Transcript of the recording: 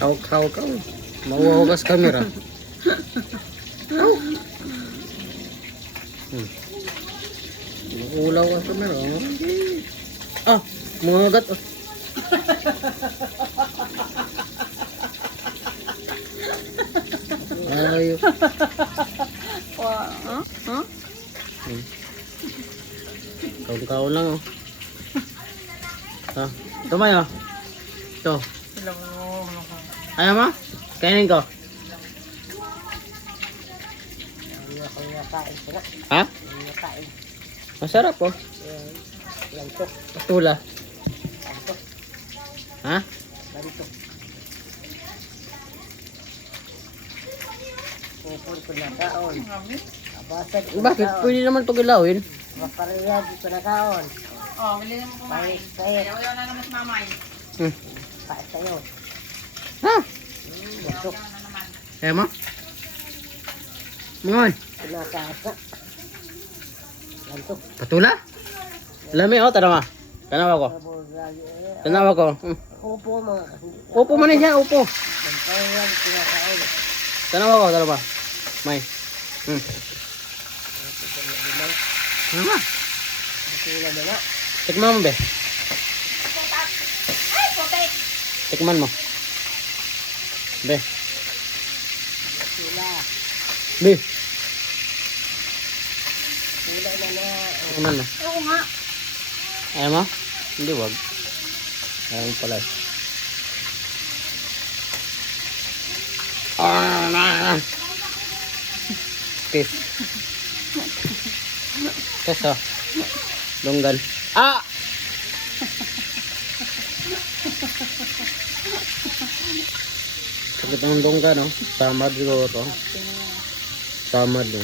Hawak ka. Mauwagas camera. Hawak. Ulaw ang camera. Ah, mga agat. Ayaw. Huh? Kaun-kaun lang oh. Ah, tumay oh. Ito. Ayaw mo? Kainin ko. Ha? Masarap oh. Patula. Ha? Bakit? Pwede naman ito gilawin. Mapariyag ito na kaon. Oh, bili naman kumain. Ayaw na naman si mamay. Pait sa'yo. Ha? Lantok. Ayaw mo? Mga Pinakaas na. Lantok. patula? Lami oh, tanawa. Tanawa ko. Tanawa ko. Upo mga. Upo man siya, upo. Mapariyag pinakaon. Tanawa ko, tanawa. May. Ano? Matula na na. Tikman mo, be. Ay, putik! Tikman mo. Be. Matula. Be. Tula na na. Tikman mo. Oo nga. Ayaw mo? Hindi, wag. Ayaw mo pala. Kiss. Kiss, oh. Longgan. Ah! Sakit ang longgan, no? Tamad siguro to. Tamad, no?